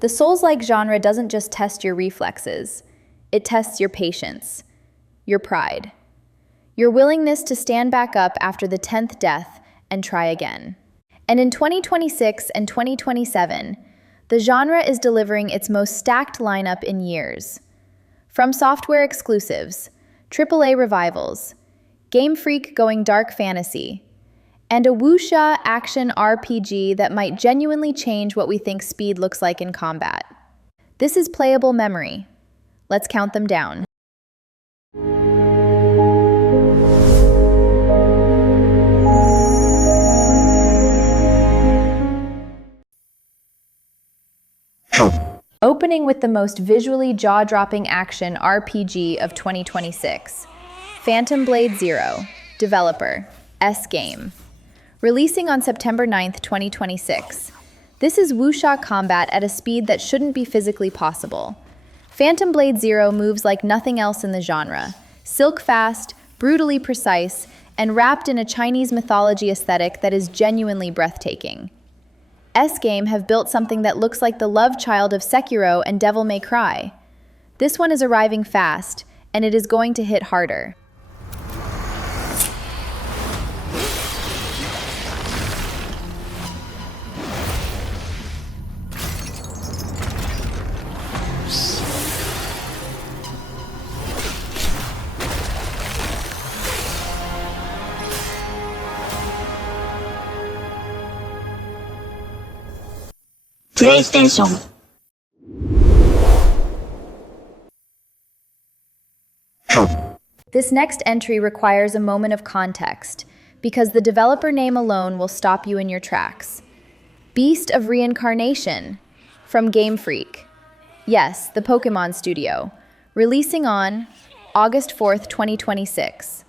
The Souls-like genre doesn't just test your reflexes, it tests your patience, your pride, your willingness to stand back up after the 10th death and try again. And in 2026 and 2027, the genre is delivering its most stacked lineup in years. From software exclusives, AAA revivals, Game Freak going dark fantasy, and a wuxia action RPG that might genuinely change what we think speed looks like in combat. This is Playable Memory. Let's count them down. Opening with the most visually jaw-dropping action RPG of 2026, Phantom Blade Zero, developer, S-Game. Releasing on September 9th, 2026, this is wuxia combat at a speed that shouldn't be physically possible. Phantom Blade Zero moves like nothing else in the genre, silk-fast, brutally precise, and wrapped in a Chinese mythology aesthetic that is genuinely breathtaking. S-Game have built something that looks like the love child of Sekiro and Devil May Cry. This one is arriving fast, and it is going to hit harder. PlayStation. This next entry requires a moment of context, because the developer name alone will stop you in your tracks. Beast of Reincarnation, from Game Freak. Yes, the Pokemon studio, releasing on August 4th, 2026.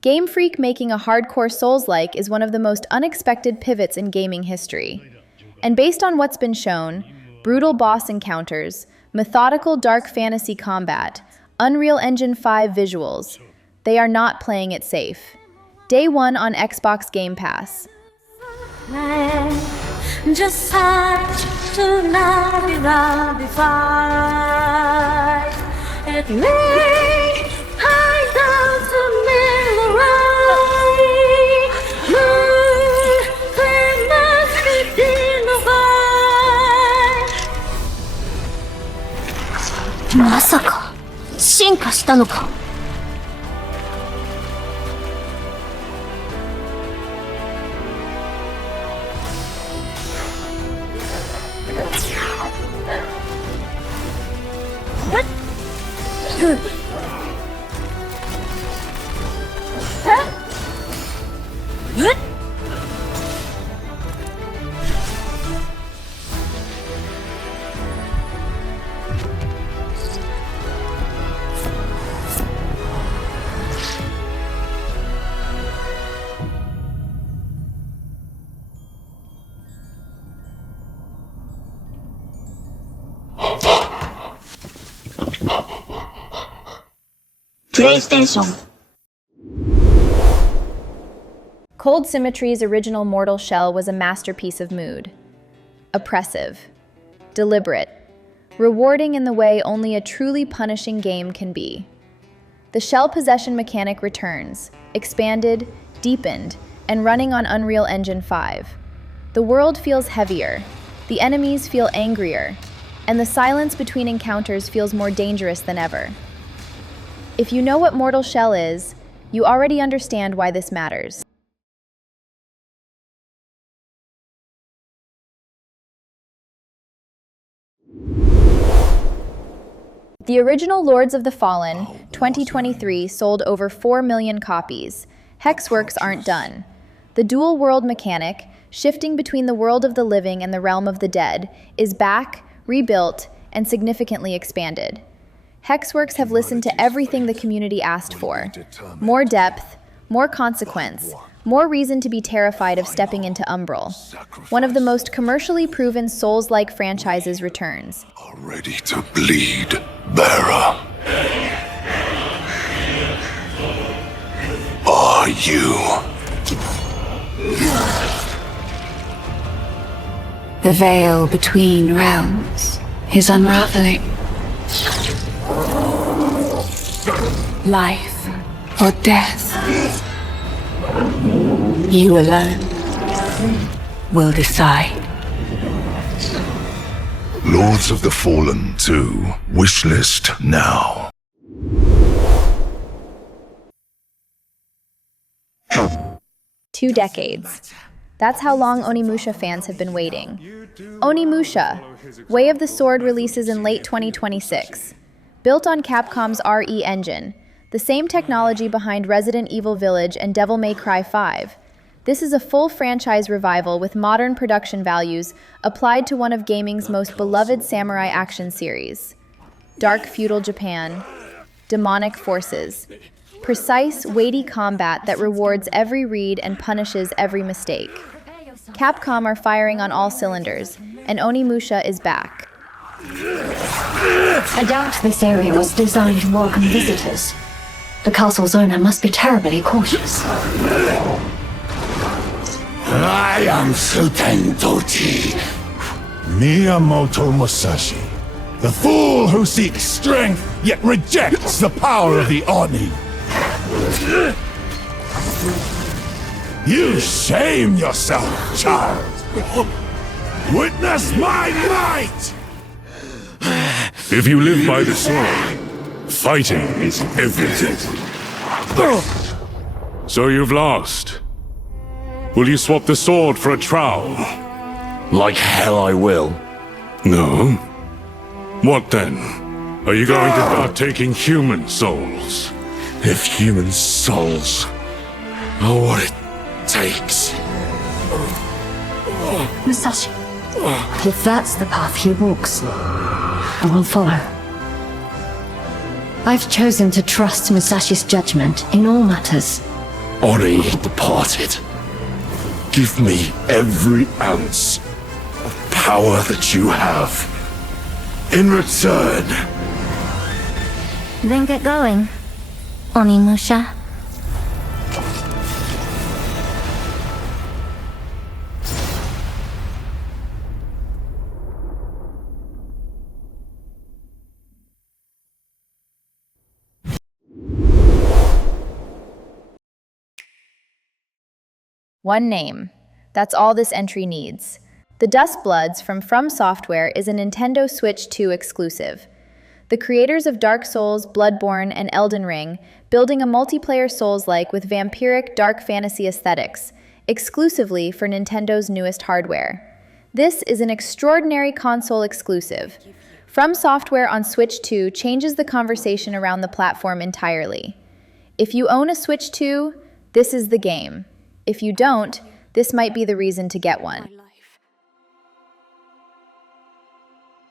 Game Freak making a hardcore Souls-like is one of the most unexpected pivots in gaming history. And based on what's been shown, brutal boss encounters, methodical dark fantasy combat, Unreal Engine 5 visuals, they are not playing it safe. Day one on Xbox Game Pass. Just to not be loved it may hide down to memory. まさか進化したのか。PlayStation. Cold Symmetry's original Mortal Shell was a masterpiece of mood. Oppressive, deliberate, rewarding in the way only a truly punishing game can be. The shell possession mechanic returns, expanded, deepened, and running on Unreal Engine 5. The world feels heavier, the enemies feel angrier, and the silence between encounters feels more dangerous than ever. If you know what Mortal Shell is, you already understand why this matters. The original Lords of the Fallen, 2023, sold over 4 million copies. Hexworks aren't done. The dual world mechanic, shifting between the world of the living and the realm of the dead, is back, rebuilt, and significantly expanded. Hexworks have listened to everything the community asked for. More depth, more consequence, more reason to be terrified of stepping into Umbral. One of the most commercially proven Souls-like franchises returns. Ready to bleed, bearer. Are you? The veil between realms is unraveling. Life or death. You alone will decide. Lords of the Fallen 2. Wishlist now. Two decades. That's how long Onimusha fans have been waiting. Onimusha, Way of the Sword releases in late 2026. Built on Capcom's RE engine, the same technology behind Resident Evil Village and Devil May Cry 5. This is a full franchise revival with modern production values applied to one of gaming's most beloved samurai action series. Dark feudal Japan, demonic forces, precise, weighty combat that rewards every read and punishes every mistake. Capcom are firing on all cylinders, and Onimusha is back. I doubt this area was designed to welcome visitors. The castle's owner must be terribly cautious. I am Suten Tochi. Miyamoto Musashi, the fool who seeks strength yet rejects the power of the Oni. You shame yourself, child. Witness my might! If you live by the sword, fighting is everything. So you've lost. Will you swap the sword for a trowel? Like hell I will. No. What then? Are you going to start taking human souls? If human souls are what it takes. Musashi, if that's the path he walks, I will follow. I've chosen to trust Musashi's judgment in all matters. Oni departed. Give me every ounce of power that you have. In return. Then get going, Onimusha. One name. That's all this entry needs. The Duskbloods from Software is a Nintendo Switch 2 exclusive. The creators of Dark Souls, Bloodborne, and Elden Ring, building a multiplayer Souls-like with vampiric dark fantasy aesthetics, exclusively for Nintendo's newest hardware. This is an extraordinary console exclusive. From Software on Switch 2 changes the conversation around the platform entirely. If you own a Switch 2, this is the game. If you don't, this might be the reason to get one.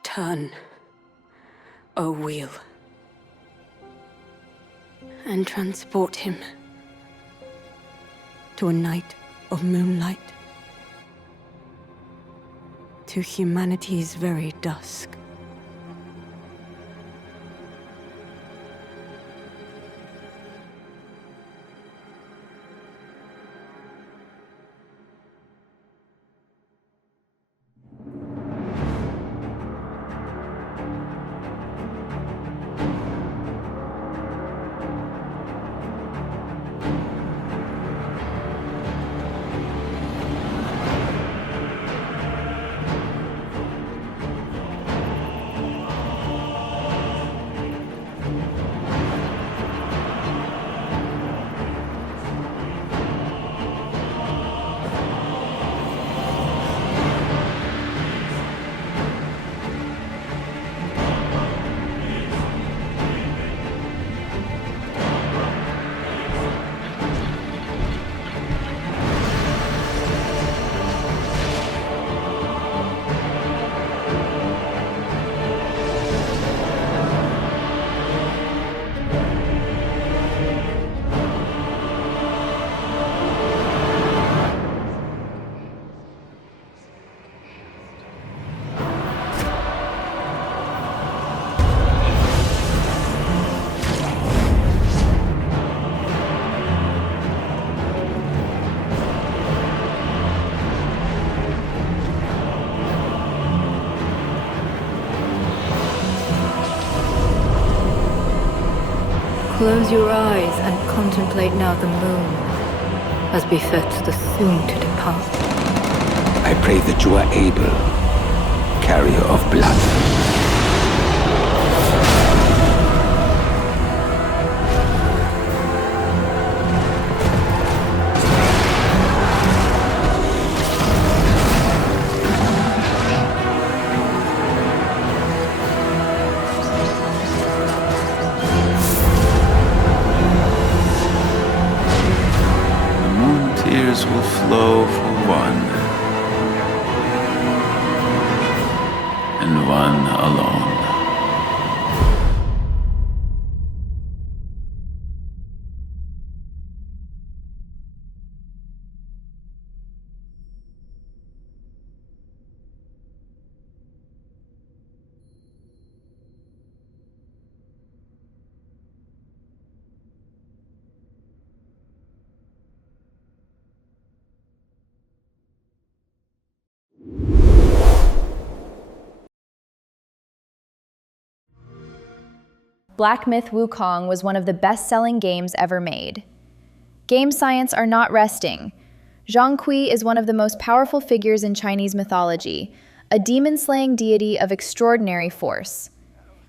Turn, O wheel, and transport him to a night of moonlight, to humanity's very dusk. Close your eyes and contemplate now the moon, as befits the soon-to-depart. I pray that you are able, carrier of blood. Will flow for one, and one alone. Black Myth Wukong was one of the best-selling games ever made. Game science are not resting. Zhong is one of the most powerful figures in Chinese mythology, a demon-slaying deity of extraordinary force.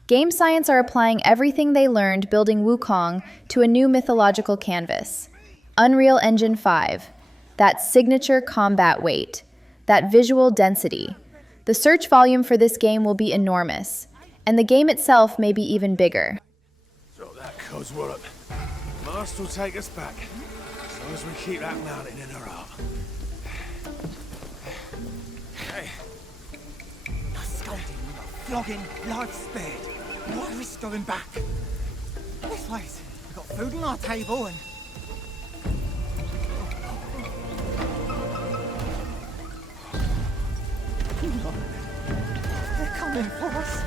Game science are applying everything they learned building Wukong to a new mythological canvas. Unreal Engine 5, that signature combat weight, that visual density. The search volume for this game will be enormous, and the game itself may be even bigger. Drop that coswallop. Master will take us back, as long as we keep that mountain in her heart. Hey. No scolding, no flogging, blood spared. No risk going back. This place, we've got food on our table and... They're coming for us.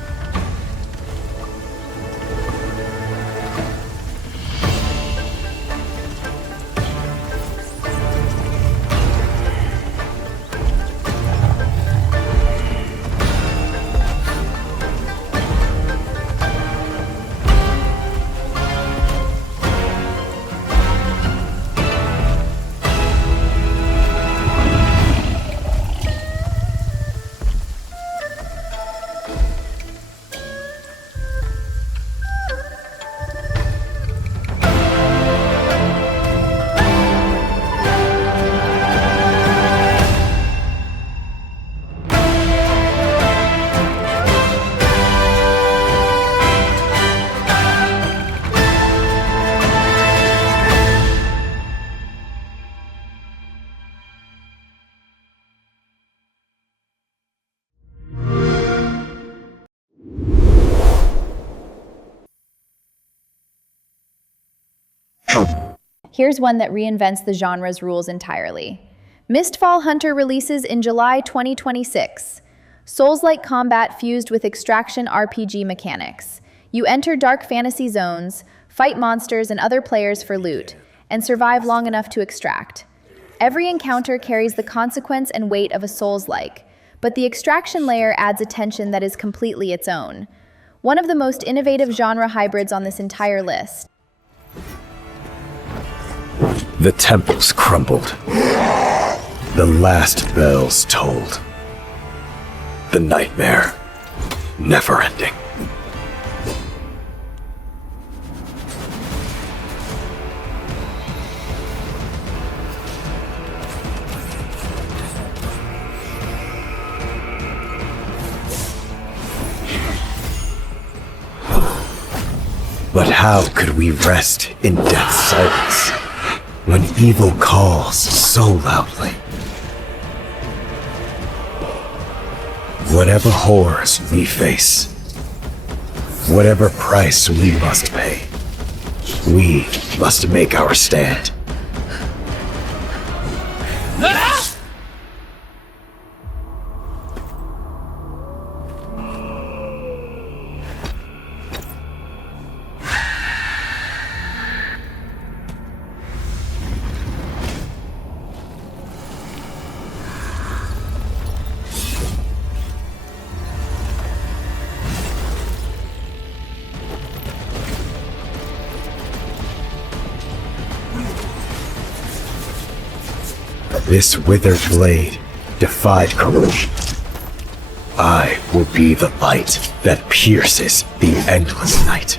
Here's one that reinvents the genre's rules entirely. Mistfall Hunter releases in July 2026. Souls-like combat fused with extraction RPG mechanics. You enter dark fantasy zones, fight monsters and other players for loot, and survive long enough to extract. Every encounter carries the consequence and weight of a Souls-like, but the extraction layer adds a tension that is completely its own. One of the most innovative genre hybrids on this entire list. The temples crumbled. The last bells tolled. The nightmare, never ending. But how could we rest in death's silence when evil calls so loudly? Whatever horrors we face, whatever price we must pay, we must make our stand. This withered blade defied corrosion. I will be the light that pierces the endless night.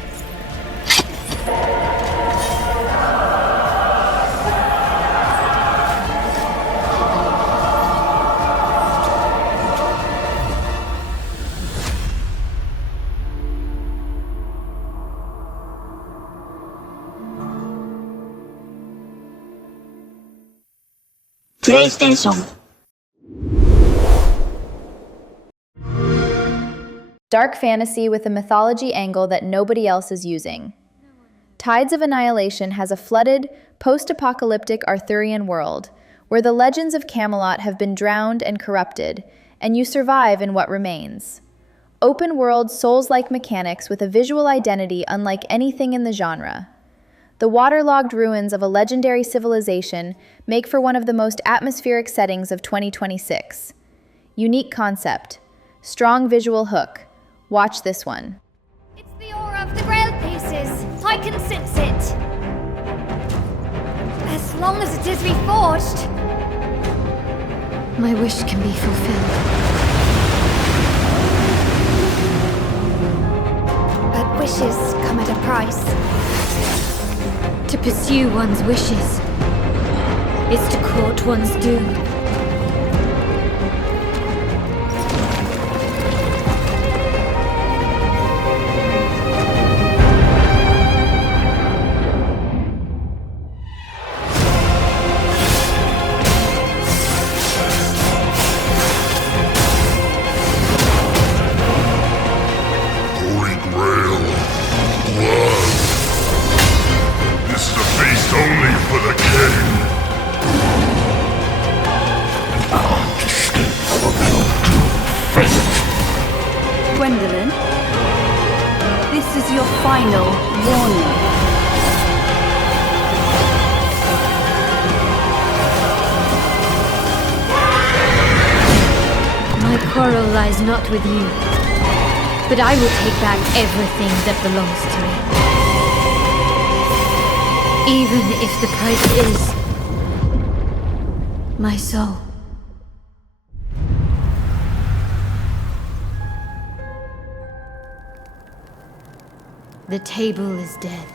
PlayStation. Dark fantasy with a mythology angle that nobody else is using. Tides of Annihilation has a flooded, post-apocalyptic Arthurian world, where the legends of Camelot have been drowned and corrupted, and you survive in what remains. Open-world, Souls-like mechanics with a visual identity unlike anything in the genre. The waterlogged ruins of a legendary civilization make for one of the most atmospheric settings of 2026. Unique concept, strong visual hook. Watch this one. It's the aura of the Grail pieces. I can sense it. As long as it is reforged. My wish can be fulfilled. But wishes come at a price. To pursue one's wishes is to court one's doom. Holy Grail. Blood. This is a feast only for the king. Gwendolyn, this is your final warning. My quarrel lies not with you, but I will take back everything that belongs to me. Even if the price is my soul. The table is dead.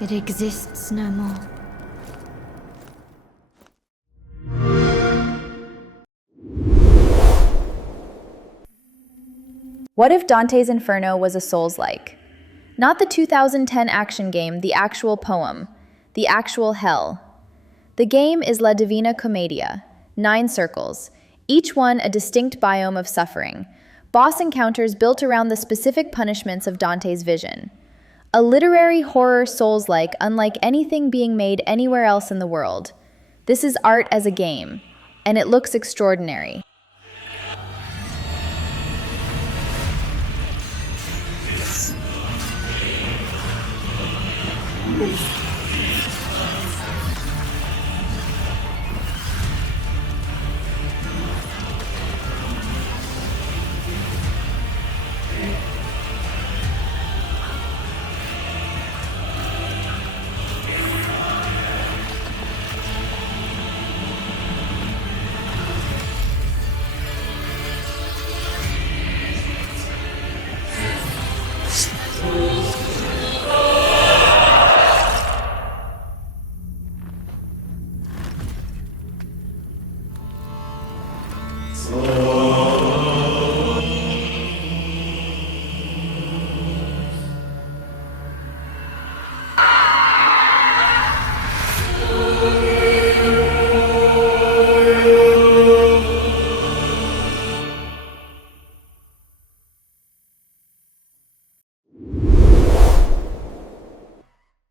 It exists no more. What if Dante's Inferno was a Souls-like? Not the 2010 action game, the actual poem, the actual hell. The game is La Divina Commedia, 9 circles, each one a distinct biome of suffering, boss encounters built around the specific punishments of Dante's vision. A literary horror Souls-like unlike anything being made anywhere else in the world. This is art as a game, and it looks extraordinary.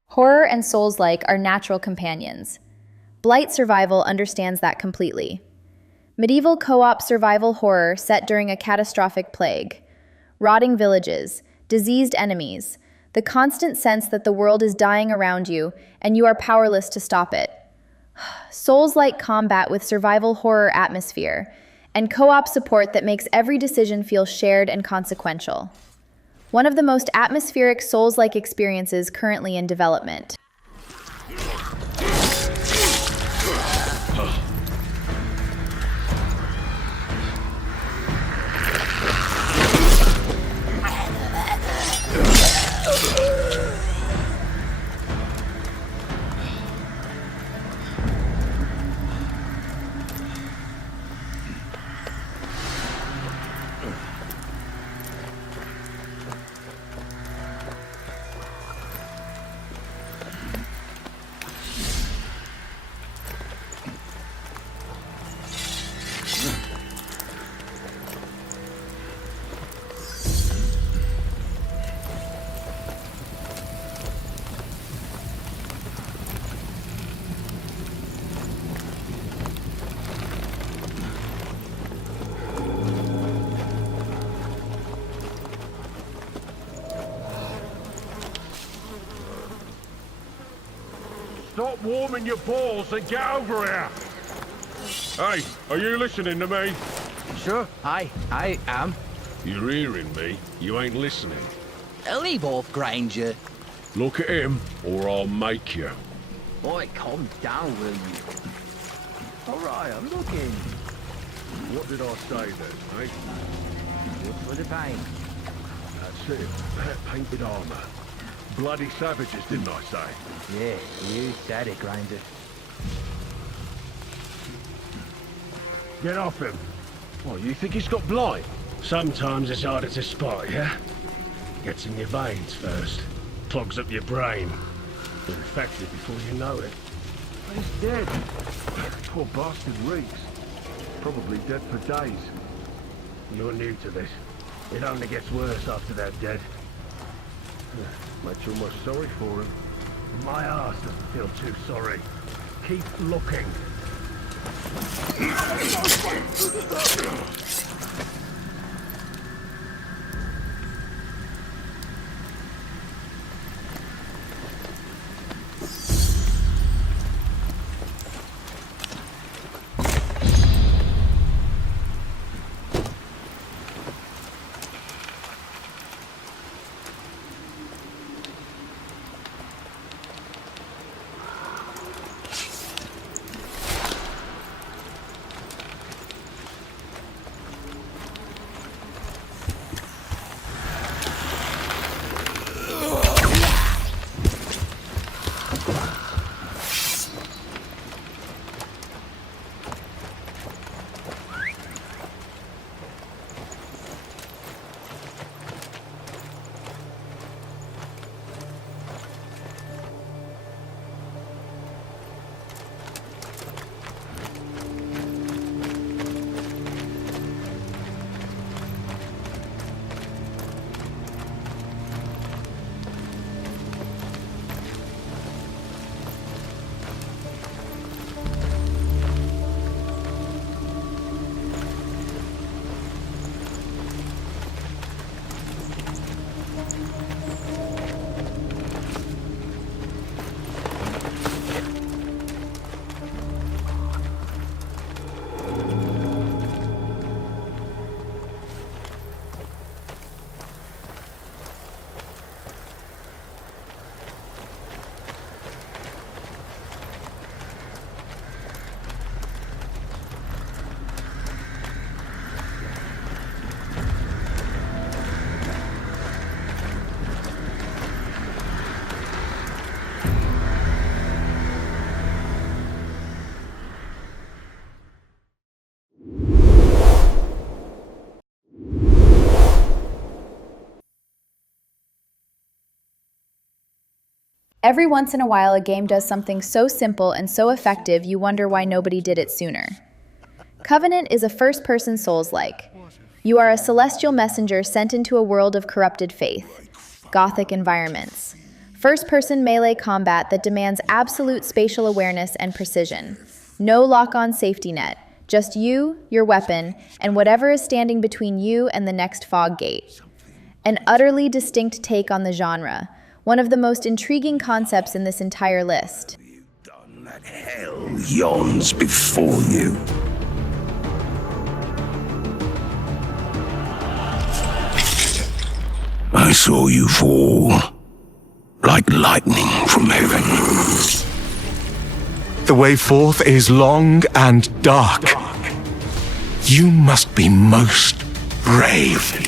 Horror and Souls-like are natural companions. Blight Survival understands that completely. Medieval co-op survival horror set during a catastrophic plague. Rotting villages, diseased enemies, the constant sense that the world is dying around you and you are powerless to stop it. Souls-like combat with survival horror atmosphere, and co-op support that makes every decision feel shared and consequential. One of the most atmospheric Souls-like experiences currently in development. Stop warming your balls and get over here! Hey, are you listening to me? Sure, I am. You're hearing me. You ain't listening. Leave off, Granger. Look at him, or I'll make you. Boy, calm down, will you? Alright, I'm looking. What did I say then, eh? Just for the paint. That's it. That painted armor. Bloody savages, didn't I say? Yeah, you said it, Granger. Get off him. What, you think he's got blight? Sometimes it's harder to spot, yeah? Gets in your veins first. Clogs up your brain. You're infected before you know it. He's dead. Poor bastard reeks. Probably dead for days. You're new to this. It only gets worse after they're dead. Makes you almost sorry for him. My ass doesn't feel too sorry. Keep looking. Every once in a while, a game does something so simple and so effective you wonder why nobody did it sooner. Covenant is a first-person Souls-like. You are a celestial messenger sent into a world of corrupted faith, Gothic environments. First-person melee combat that demands absolute spatial awareness and precision. No lock-on safety net, just you, your weapon, and whatever is standing between you and the next fog gate. An utterly distinct take on the genre, one of the most intriguing concepts in this entire list. Hell yawns before you. I saw you fall like lightning from heaven. The way forth is long and dark. You must be most brave.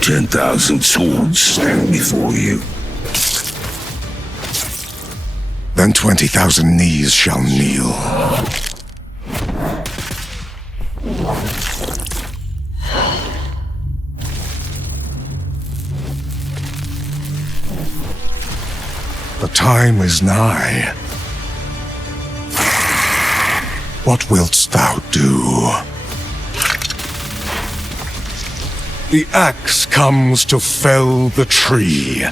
10,000 swords stand before you. Then 20,000 knees shall kneel. The time is nigh. What wilt thou do? The axe comes to fell the tree.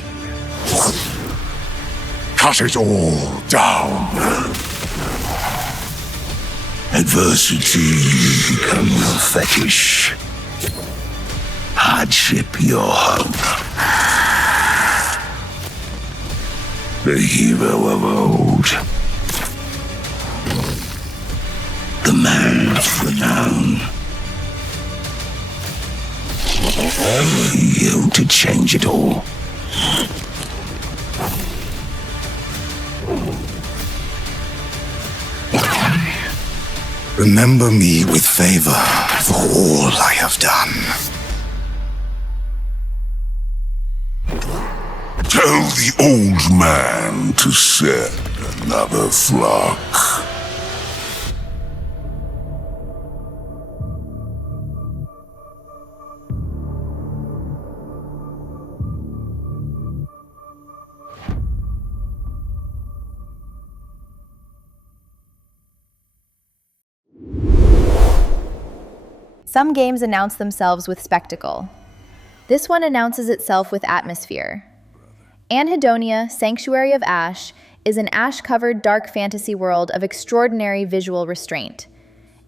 Cut it all down. Adversity become your fetish. I hardship your home. The hero of old. The man of renown. You to change it all. Remember me with favor for all I have done. Tell the old man to send another flock. Some games announce themselves with spectacle. This one announces itself with atmosphere. Anhedonia, Sanctuary of Ash, is an ash-covered dark fantasy world of extraordinary visual restraint.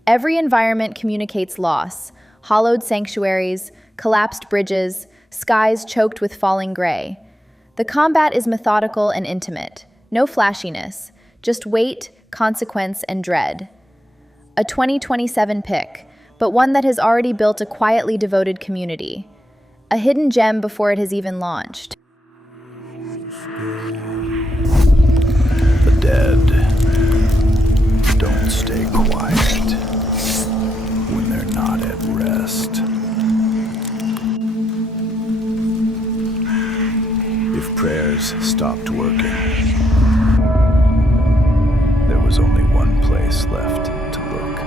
Every environment communicates loss: hollowed sanctuaries, collapsed bridges, skies choked with falling gray. The combat is methodical and intimate. No flashiness, just weight, consequence, and dread. A 2027 pick, but one that has already built a quietly devoted community. A hidden gem before it has even launched. The dead don't stay quiet when they're not at rest. If prayers stopped working, there was only one place left to look.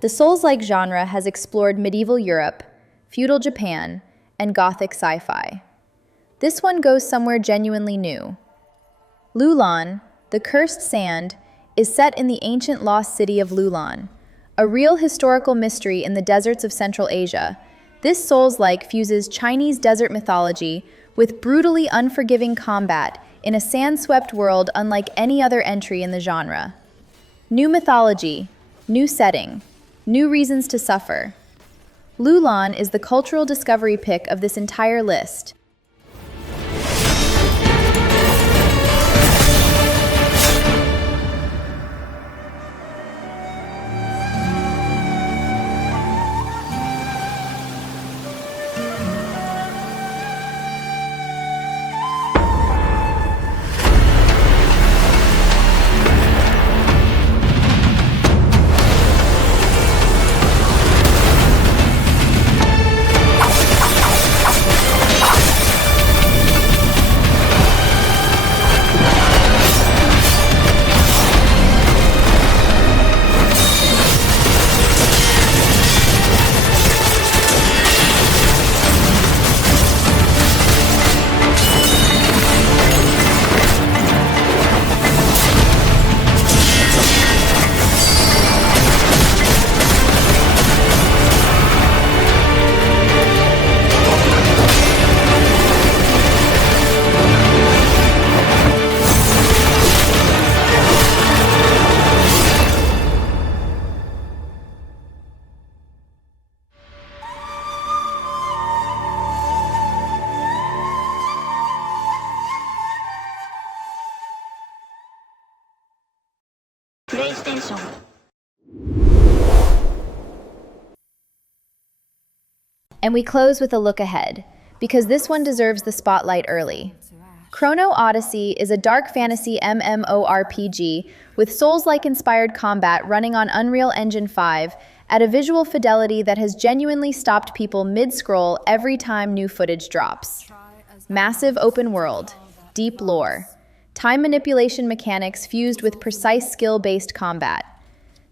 The Souls-like genre has explored medieval Europe, feudal Japan, and gothic sci-fi. This one goes somewhere genuinely new. Loulan, the Cursed Sand, is set in the ancient lost city of Loulan, a real historical mystery in the deserts of Central Asia. This Souls-like fuses Chinese desert mythology with brutally unforgiving combat in a sand-swept world unlike any other entry in the genre. New mythology, new setting, new reasons to suffer. Loulan is the cultural discovery pick of this entire list. And we close with a look ahead, because this one deserves the spotlight early. Chrono Odyssey is a dark fantasy MMORPG with Souls-like inspired combat running on Unreal Engine 5 at a visual fidelity that has genuinely stopped people mid-scroll every time new footage drops. Massive open world, deep lore, time manipulation mechanics fused with precise skill-based combat.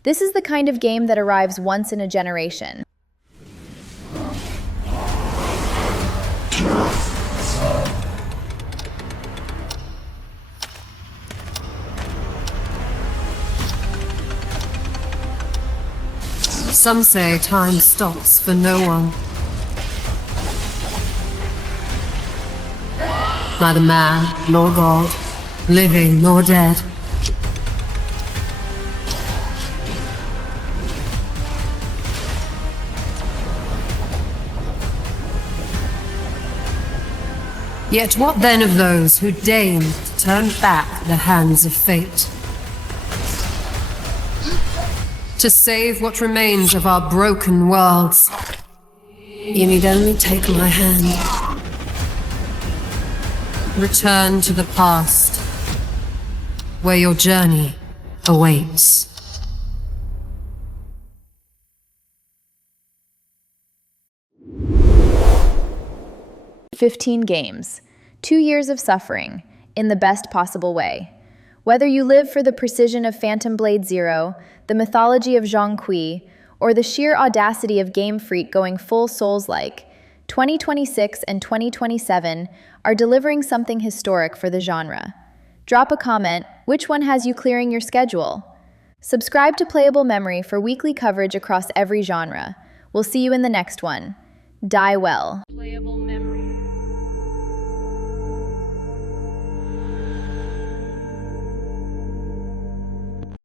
This is the kind of game that arrives once in a generation. Some say time stops for no one. Neither man nor god, living nor dead. Yet what then of those who deigned to turn back the hands of fate? To save what remains of our broken worlds, you need only take my hand. Return to the past, where your journey awaits. 15 games, 2 years of suffering, in the best possible way. Whether you live for the precision of Phantom Blade Zero, the mythology of Zhong, or the sheer audacity of Game Freak going full Soulslike, 2026 and 2027 are delivering something historic for the genre. Drop a comment, which one has you clearing your schedule? Subscribe to Playable Memory for weekly coverage across every genre. We'll see you in the next one. Die well. Playable